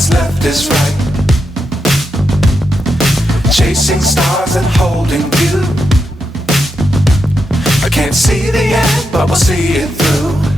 what's left is right. Chasing stars and holding you. I can't see the end, but we'll see it through.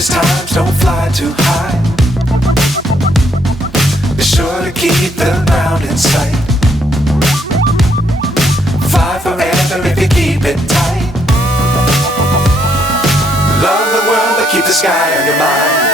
Times don't fly too high. Be sure to keep the ground in sight. Fly forever if you keep it tight. Love the world but keep the sky on your mind.